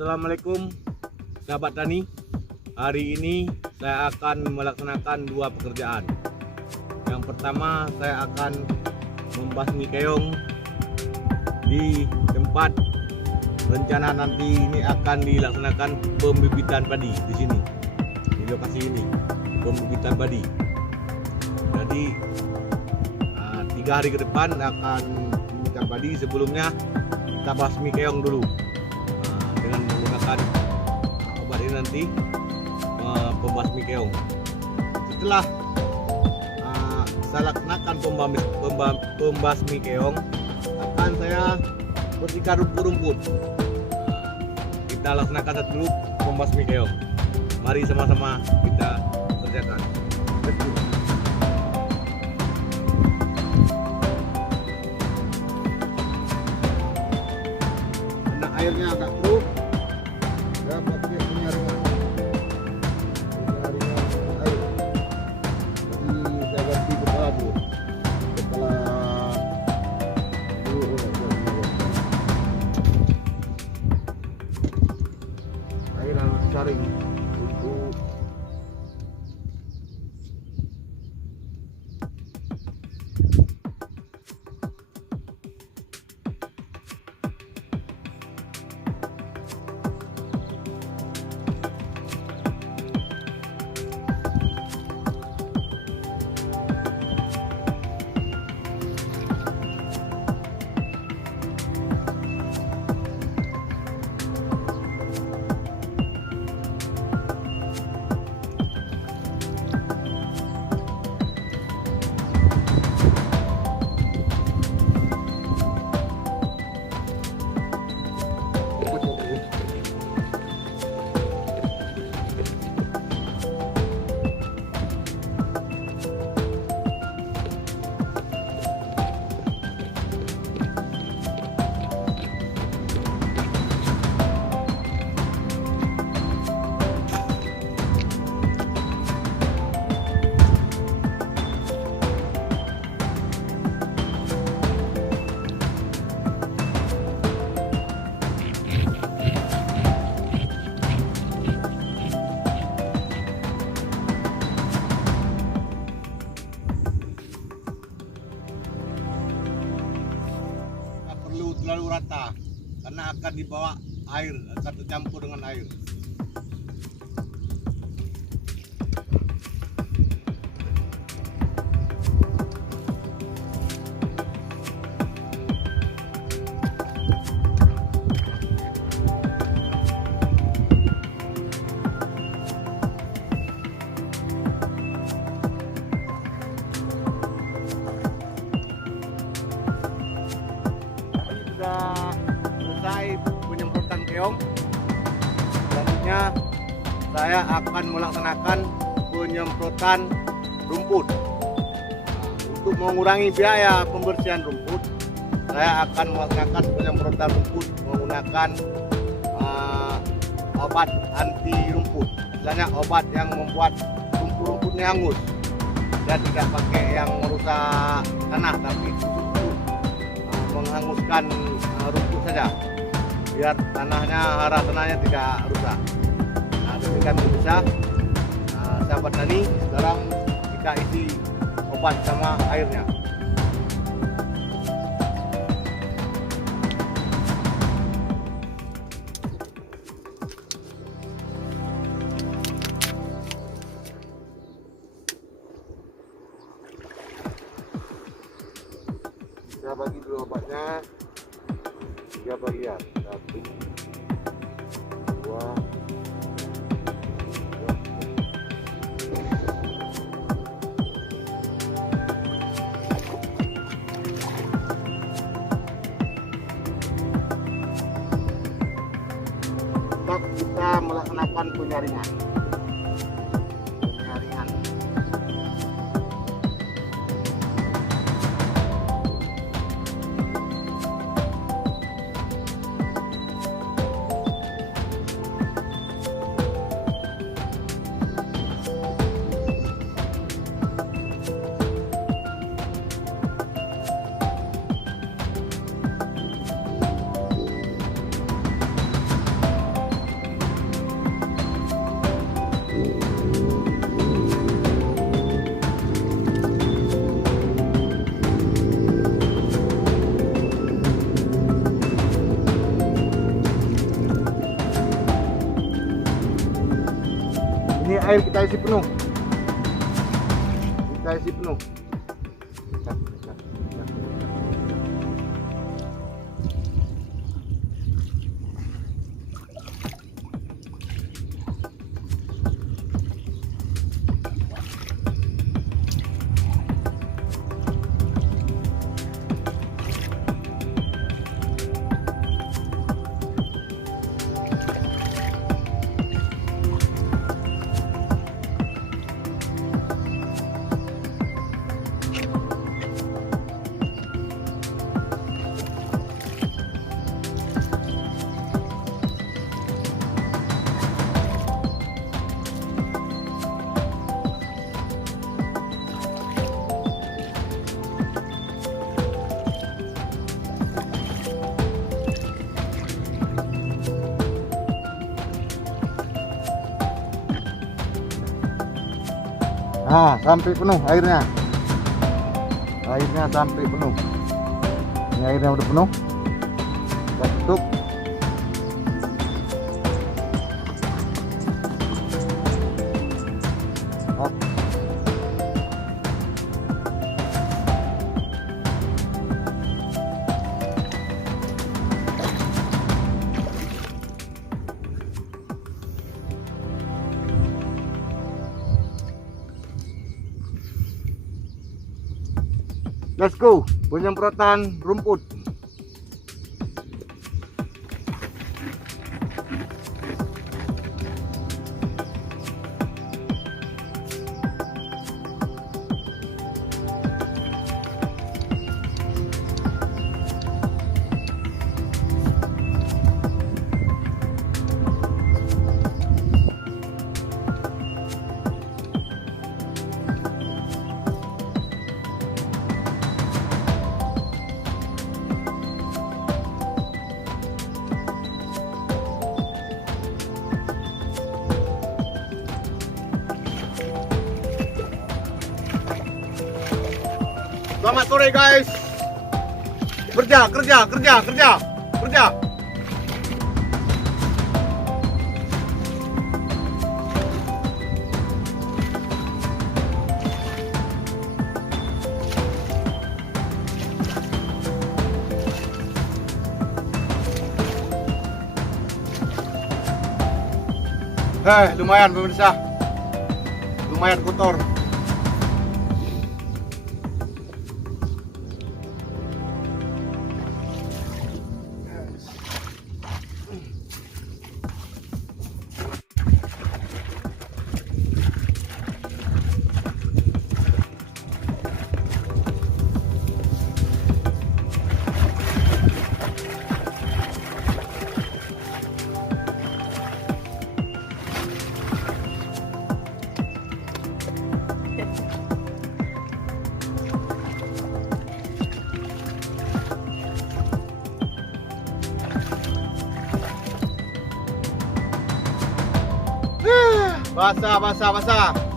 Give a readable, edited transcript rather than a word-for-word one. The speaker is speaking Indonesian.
Assalamualaikum sahabat tani. Hari ini saya akan melaksanakan dua pekerjaan. Yang pertama, saya akan membasmi keong di tempat rencana nanti ini akan dilaksanakan pembibitan padi di sini, di lokasi ini, pembibitan padi. Jadi 3 hari ke depan akan pembibitan padi. Sebelumnya kita basmi keong dulu dengan menggunakan obat ini nanti, pembasmi keong. Setelah saya laksanakan pembasmi keong, akan saya bersihkan rumput-rumput. Kita laksanakan dulu pembasmi keong. Mari sama-sama kita kerjakan. Let's go. Karena airnya agak keruh, saya pakai penyaringan. Air. Jadi saya ganti kepala dulu. Air harus disaring untuk terlalu rata karena akan dibawa air, akan tercampur dengan air. Sudah selesai penyemprotan keong. Selanjutnya saya akan melaksanakan penyemprotan rumput. Untuk mengurangi biaya pembersihan rumput, saya akan melaksanakan penyemprotan rumput menggunakan obat anti rumput. Misalnya obat yang membuat rumput-rumputnya hangus. Saya tidak pakai yang merusak tanah, tapi menghanguskan rumput saja biar hara tanahnya tidak rusak. Nah, demikian bisa sahabat tani. Sekarang kita isi obat sama airnya. Kita bagi dulu obatnya 3 bagian, 1, 2, 3. Kita melaksanakan penyaringan. air kita isi penuh. Kita isi penuh. Nah, sampai penuh airnya. Airnya sampai penuh. Ini airnya udah penuh. Kita tutup. Let's go, penyemprotan rumput. Selamat sore guys. Kerja. Lumayan pemirsa. Lumayan kotor. Basah.